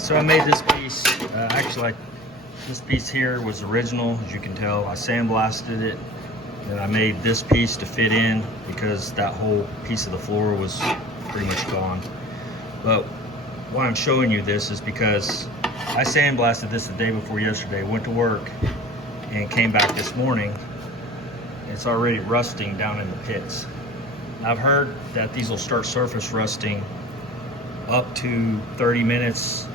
So I made this piece, this piece here was original, as you can tell. I sandblasted it, and I made this piece to fit in because that whole piece of the floor was pretty much gone. But why I'm showing you this is because I sandblasted this the day before yesterday, went to work, and came back this morning. It's already rusting down in the pits. I've heard that these will start surface rusting up to 30 minutes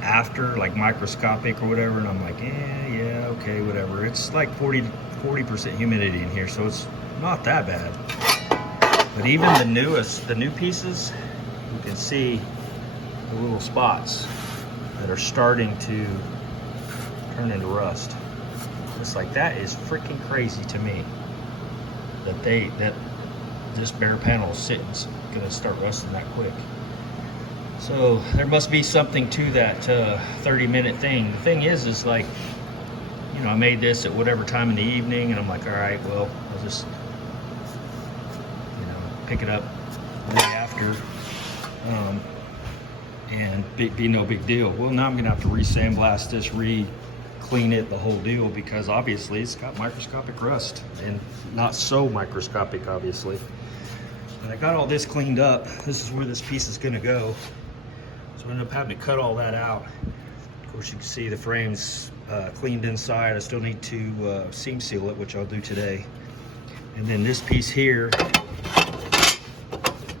after, like microscopic or whatever, and I'm like, yeah, okay, whatever. It's like 40% humidity in here, so it's not that bad. But even the new pieces, you can see the little spots that are starting to turn into rust. It's like, that is freaking crazy to me that this bare panel is gonna start rusting that quick. So there must be something to that 30-minute thing. The thing is like, you know, I made this at whatever time in the evening, and I'm like, all right, well, I'll just, you know, pick it up the day after, and be no big deal. Well, now I'm gonna have to re-sandblast this, clean it, the whole deal, because obviously it's got microscopic rust, and not so microscopic, obviously. But I got all this cleaned up. This is where this piece is gonna go. So I ended up having to cut all that out. Of course, you can see the frame's cleaned inside. I still need to seam seal it, which I'll do today. And then this piece here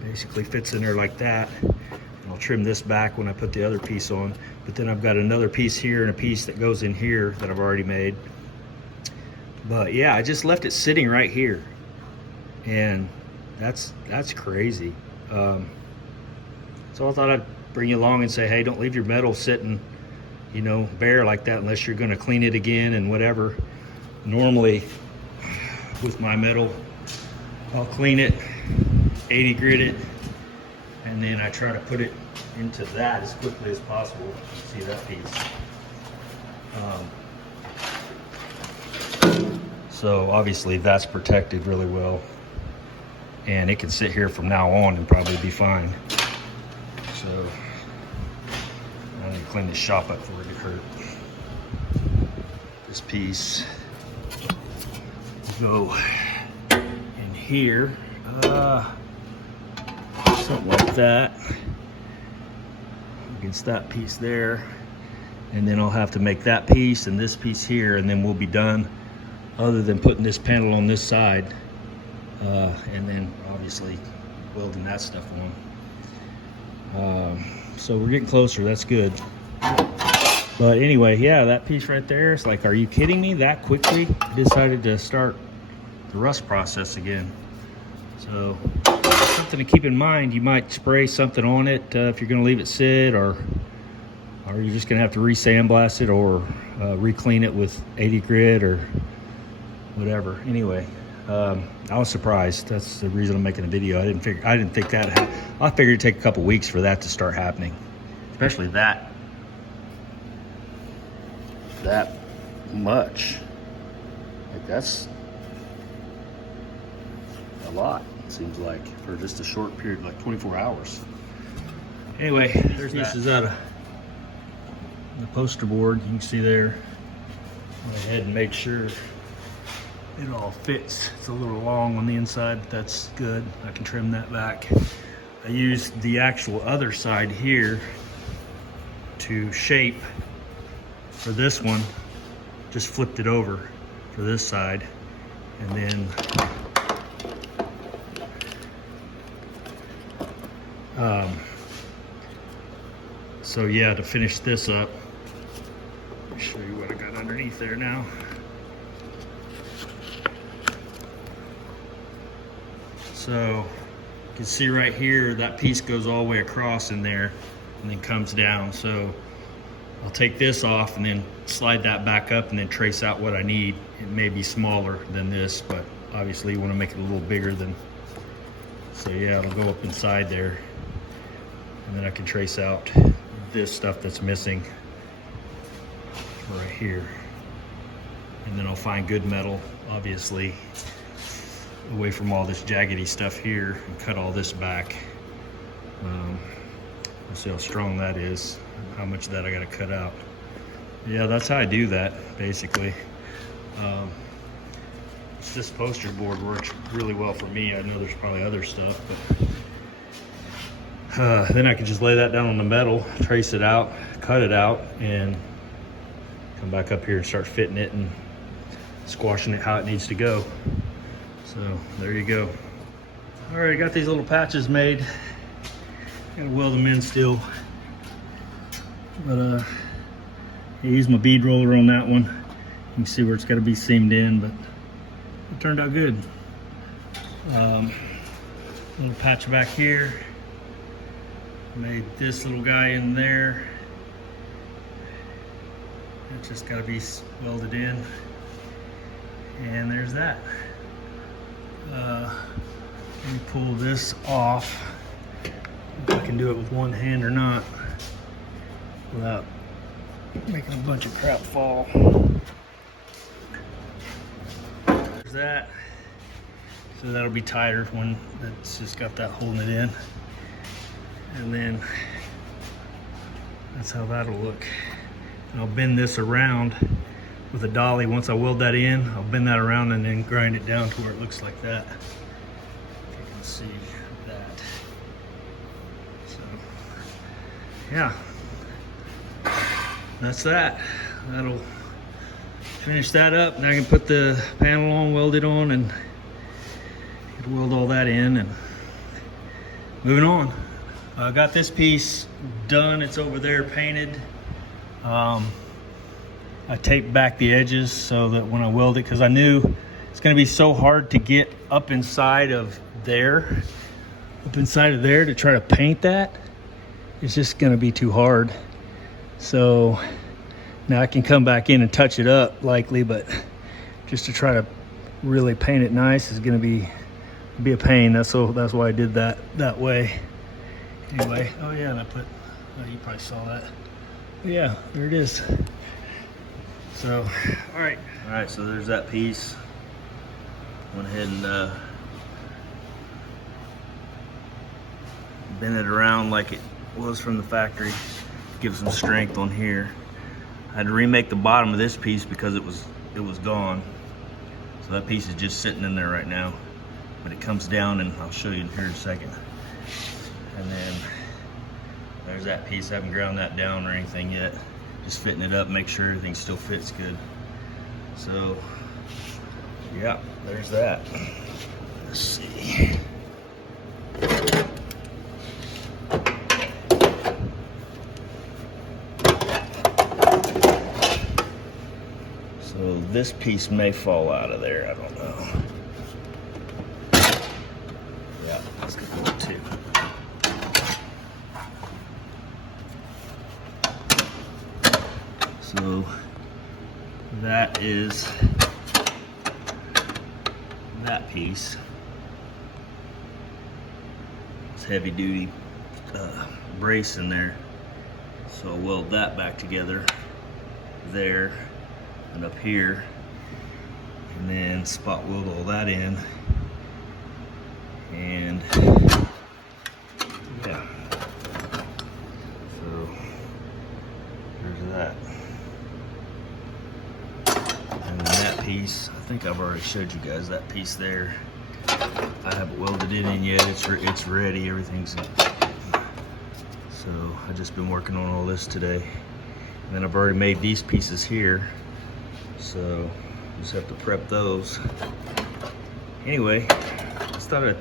basically fits in there like that. And I'll trim this back when I put the other piece on. But then I've got another piece here and a piece that goes in here that I've already made. But yeah, I just left it sitting right here, and that's crazy. So I thought I'd bring you along and say, hey, don't leave your metal sitting, you know, bare like that unless you're going to clean it again and whatever. Normally with my metal, I'll clean it, 80 grit it, and then I try to put it into that as quickly as possible. See that piece? So obviously that's protected really well, and it can sit here from now on and probably be fine. So I need to clean this shop up before it get hurt. This piece will go in here, something like that, against that piece there, and then I'll have to make that piece and this piece here, and then we'll be done, other than putting this panel on this side, and then obviously welding that stuff on. So we're getting closer, that's good. But anyway, yeah, that piece right there, it's like, are you kidding me? That quickly decided to start the rust process again. So something to keep in mind. You might spray something on it if you're going to leave it sit, or you're just going to have to re-sandblast it, or re-clean it with 80 grit or whatever. Anyway, I was surprised. That's the reason I'm making a video. I didn't think that. I figured it'd take a couple weeks for that to start happening, especially that much. Like, that's a lot, it seems like, for just a short period, like 24 hours. Anyway, there's pieces out of the poster board. You can see there. Went ahead and made sure it all fits. It's a little long on the inside, but that's good. I can trim that back. I used the actual other side here to shape for this one. Just flipped it over for this side, and then so yeah, to finish this up, let me show you what I got underneath there now. So you can see right here, that piece goes all the way across in there and then comes down. So I'll take this off and then slide that back up and then trace out what I need. It may be smaller than this, but obviously you want to make it a little bigger than, so yeah, it'll go up inside there. And then I can trace out this stuff that's missing right here. And then I'll find good metal, obviously, away from all this jaggedy stuff here, and cut all this back. We'll see how strong that is, how much of that I got to cut out. Yeah, that's how I do that, basically. This poster board works really well for me. I know there's probably other stuff, but then I can just lay that down on the metal, trace it out, cut it out, and come back up here and start fitting it and squashing it how it needs to go. So there you go. All right, I got these little patches made. Gotta weld them in still, but I used my bead roller on that one. You can see where it's got to be seamed in, but it turned out good. Little patch back here. Made this little guy in there. It's just got to be welded in. And there's that. Let me pull this off. If I can do it with one hand or not without making a bunch of crap fall. There's that. So that'll be tighter when it's just got that holding it in. And then that's how that'll look. And I'll bend this around with a dolly. Once I weld that in, I'll bend that around and then grind it down to where it looks like that. If you can see that. So, yeah. That's that. That'll finish that up. Now I can put the panel on, weld it on, and weld all that in, and moving on. I got this piece done. It's over there painted. I taped back the edges so that when I weld it, because I knew it's going to be so hard to get up inside of there, to try to paint that. It's just going to be too hard. So now I can come back in and touch it up likely, but just to try to really paint it nice is going to be a pain. That's why I did that way. Anyway, oh yeah, and you probably saw that. But yeah, there it is. So, all right, so there's that piece. Went ahead and bend it around like it was from the factory. Give some strength on here. I had to remake the bottom of this piece because it was gone. So that piece is just sitting in there right now. But it comes down, and I'll show you in here in a second. And then there's that piece. I haven't ground that down or anything yet. Just fitting it up, make sure everything still fits good. So, yeah, there's that. Let's see. So this piece may fall out of there, I don't know. Yeah, that's good one too. So that is that piece. It's heavy duty brace in there. So I'll weld that back together there and up here, and then spot weld all that in. And yeah, so there's that. And then that piece, I think I've already showed you guys that piece there. I haven't welded it in yet. It's ready. Everything's in. So I've just been working on all this today. And then I've already made these pieces here. So just have to prep those. Anyway, just thought I'd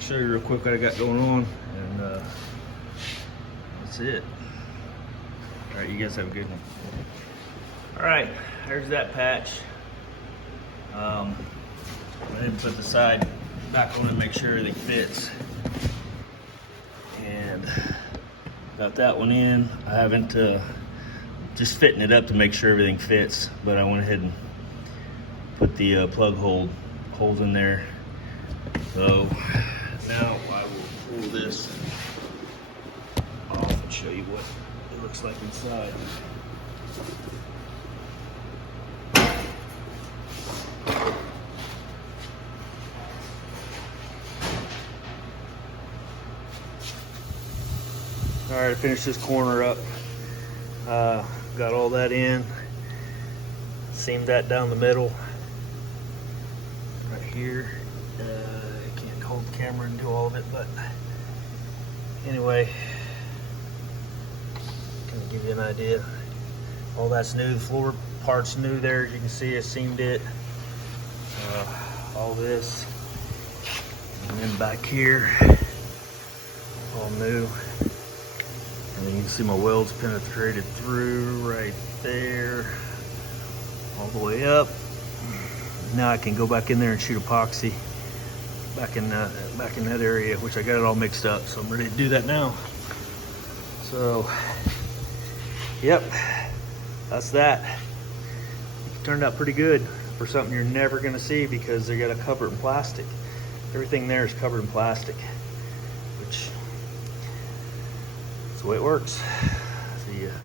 show you real quick what I got going on. And that's it. All right, you guys have a good one. All right, there's that patch. Go ahead and put the side back on and make sure everything fits. And got that one in. I haven't just fitting it up to make sure everything fits, but I went ahead and put the plug holes in there. So now I will pull this off and show you what it looks like inside. All right, I finished this corner up. Got all that in. Seamed that down the middle. Right here. I can't hold the camera and do all of it, but anyway, can give you an idea. All that's new. The floor part's new there. As you can see, I seamed it. All this. And then back here, all new. And then you can see my welds penetrated through right there, all the way up. Now I can go back in there and shoot epoxy back in that area, which I got it all mixed up, so I'm ready to do that now. So, yep, that's that. It turned out pretty good for something you're never gonna see because they got to cover it in plastic. Everything there is covered in plastic, which is the way it works.